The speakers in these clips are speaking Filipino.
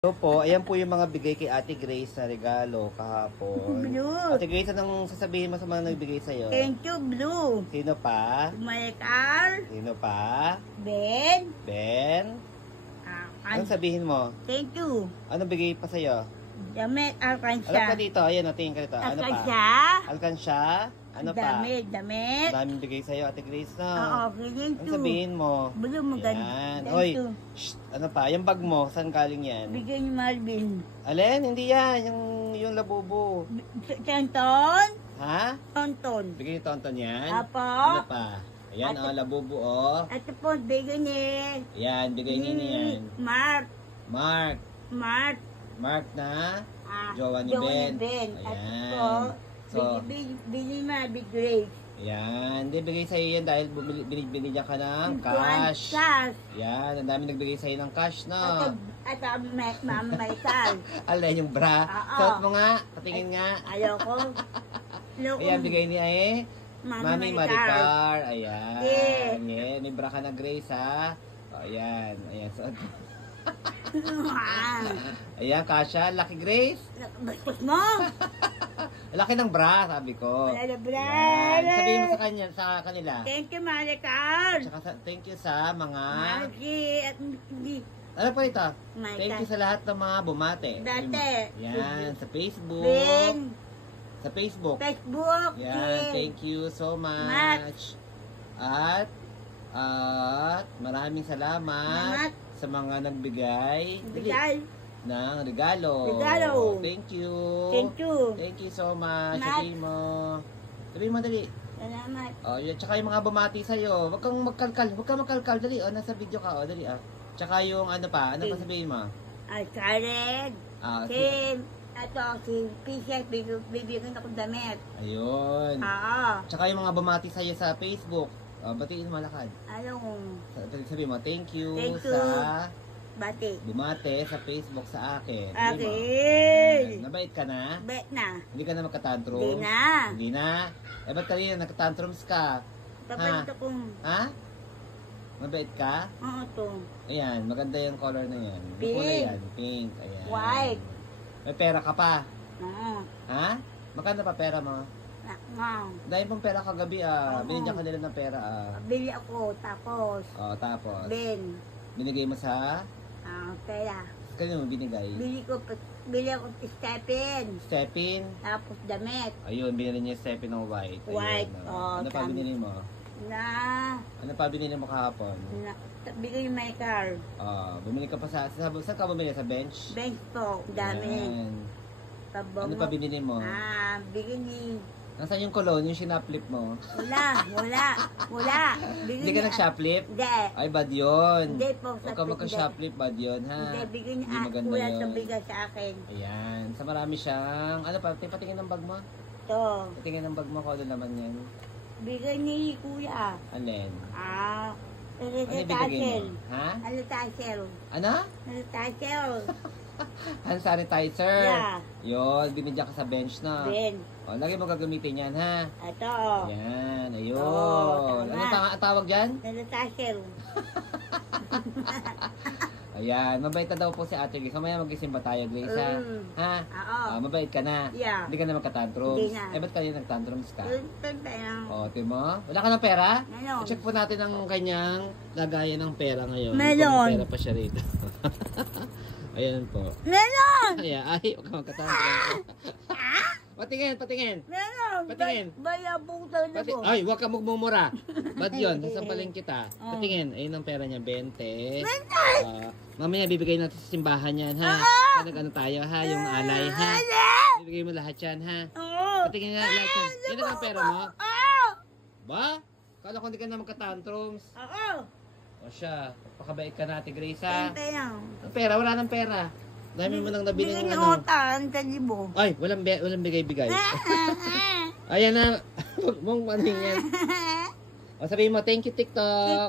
Hello po, ayan po yung mga bigay kay Ate Grace na regalo kahapon. Blue. Ate Grace, anong sasabihin mo sa mga nagbigay sa'yo? Thank you, Blue. Sino pa? Michael. Sino pa? Ben. Ben? Anong sabihin mo? Thank you. Anong bigay pa sa'yo? Damit, Ano alkansya. pa dito? Ayan, tingin ka dito. Ano pa? Alkansya. Alkansya? Ano pa? Damit. Daming bigay sa'yo, Ate Grace, no? Oo, feeling Anong to. sabihin mo? Blue, maganda. Yan. Thank Oy, you. shh, ano pa? Yung bag mo, saan galing yan? Bigyan ni Marvin. Alin? Hindi yan. Yung labubo. Tonton. Ha? Tonton. Bigay ni Tonton yan? Apo. Ano pa? Ayan, labubo, oh. Ito po, bigyan ni... Yan, bigay niya yan. Mark. Mark. Mark na jowa ni Ben. At Ayan. po, So, bigyan ni Marvin Grace. yan. Hindi, bigay sa'yo yan dahil binigyan ka ng cash. Cash. Yan, ang dami nagbigay sa'yo ng cash, no? At Mama Michael. Alay, yung bra. Oo. Suot mo nga, patingin nga. Ayoko. Ayan, bigay ni Mami Maricar. Ayan. Yeah. Yeah. May bra ka na, Grace, ha? O, ayan. Ayan, suot. Ayan, Kasha. Lucky Grace. Bastos mo. Laki ng bra, sabi ko. Wala na bra. Yan. Sabihin mo sa kanila. Thank you, Maricar. Tsaka thank you sa mga... Margie at hindi. Ano po ito? Maricar. Thank you sa lahat ng mga bumate. Dati. Yan, sa Facebook. Ben. Sa Facebook. Facebook. Yan, thank you so much. At maraming salamat sa mga nagbigay. Bigay. Ng regalo. Thank you. Thank you. Thank you so much. Sabihin mo. Sabihin mo, dali. Salamat. Oh, yun. Tsaka yung mga bumati sa'yo. Huwag kang magkalkal. Huwag kang magkalkal. Dali. Oh, nasa video ka. Oh, dali. Tsaka yung ano pa. Ano pa sabihin mo? Karen. Si Pisces, bibigyan ako damit. Ayun. Oo. Tsaka yung mga bumati sa'yo sa Facebook. Oh, batiin mo lakad. Sabihin mo, thank you sa... Bati. Bumate sa Facebook sa akin. Okay. Nabait ka na? Bet na. Hindi ka na magka-tantrums? Hindi na. Hindi na? Eh, ba't kanina nagka-tantrums ka? Papanito kong... Ha? Mabait ka? Oo, to. Ayan, maganda yung color na yan. Yung Pink. kulay yan, pink. Ayan. White. May pera ka pa? Oo. Ha? Magkano pa pera mo? Dahil pong pera kagabi binigyan ka nila ng pera Bili ako, tapos... tapos? Ben. Binigay mo sa? Pera. Kanino mo binigay? Bili ako Stepin. Stepin? Tapos damit. Ayun, binili niya Stepin ng white. White, Ano pa binili mo? Ano pa binili mo kahapon? Bigay yung my car. Bumili ka pa saan ka bumili? Sa bench? Bench po, dami. Ano pa binili mo? Bigay ni... Nasaan yung cologne, yung sinaplip mo? Wala. Hindi ka nag-shoplift? Hindi. Ay, bad yun. Hindi po. Huwag ka magka-shoplift, bad yun, ha? Hindi, bigay niya. Maganda Wala yun. sa bigay sa akin. Ayan. Sa marami siyang... Ano pa? Patingin ng bag mo? Ito. Patingin ng bag mo kung ano naman yan. Bigay ni Kuya. Alin? Ano Tassel. Ha? Tassel. Ano? Tassel. Hand sanitizer. Yeah. Yun, binidya ka sa bench na. Ben. Lagi mo gagamitin yan, ha? Ito. Yan, ayun. Ano tawag dyan? Tassel. Ayan, mabait na daw po si Ate Grace. Mamaya mag-isimba tayo, Grace, ha? Ha? Oo. Mabait ka na? Yeah. Hindi ka na magka-tantrums? Hindi na. Ba't kanina nag-tantrums ka? Pera. Timo? Wala ka ng pera? Meron. Check po natin ang kanyang lagayan ng pera ngayon. Meron. May pera pa siya rito. Ayan po. Meron! Huwag ka magka-tantrums. Patingin. Meron! Patingin. Bayabutan na po. Ay, huwag ka magmumura. Ba't yun? Sasampalin kita. Patingin. Ayun ang pera niya. 20. Mamaya bibigay natin sa simbahan yan, ha? Ano tayo, ha? Yung alay, ha? Bibigay mo lahat yan, ha? Patingin nga lahat yan. Yan ang pera mo? Ba? Kala ko hindi ka na magka-tantrums. O siya. Pakabait ka natin, Grace, ha? Pera, wala ng pera. Dami mo nang nabili ng ano. Ay, walang bigay-bigay. Ayan na. Huwag mong maning yan. O sabihin mo, thank you TikTok.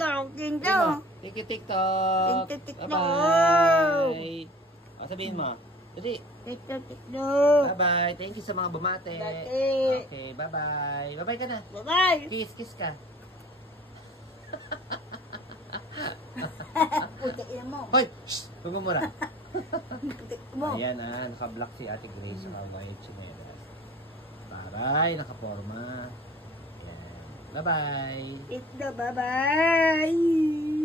Thank you TikTok. Bye-bye. O sabihin mo. Dali. Bye-bye. Thank you sa mga bumate. Okay, bye-bye. Bye-bye ka na. Bye-bye. Kiss ka. Puti ina mo. Hoy! Shh! Huwag mo mura. Mo. Ayan naka-black si Ate Grace, naka-white chinelas. Taray, naka-forma. Ayan. Bye-bye! It's the bye-bye!